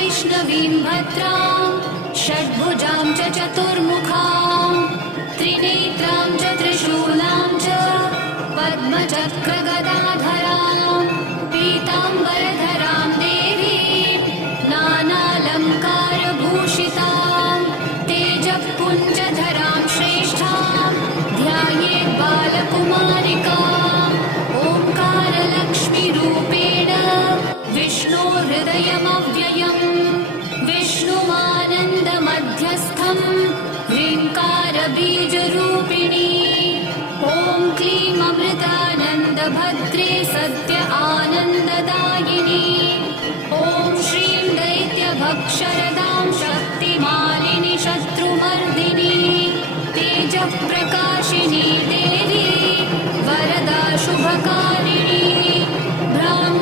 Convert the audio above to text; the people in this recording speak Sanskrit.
वैष्णवीं भद्रां षड्भुजां च चतुर्मुखां त्रिनेत्रां च त्रिशूलां च पद्मचक्रगदाधरां पीताम्बरधरां देवीं नानालङ्कारभूषितां तेजःपुञ्जधरां श्रेष्ठां ध्यायेत् बालकुमारिकाम् ओङ्कारलक्ष्मीरूपेण विष्णोर्हृदयमव्ययम् विष्णुमानन्दमध्यस्थम् ह्रीङ्कारबीजरूपिणी ॐ क्लीं अमृतानन्दभद्रे सत्य आनन्ददायिनी ॐ श्रीं दैत्यभक्षरदां शक्तिमालिनि शत्रुमर्दिनी तेजःप्रकाशिनी देवी वरदा शुभकारिणी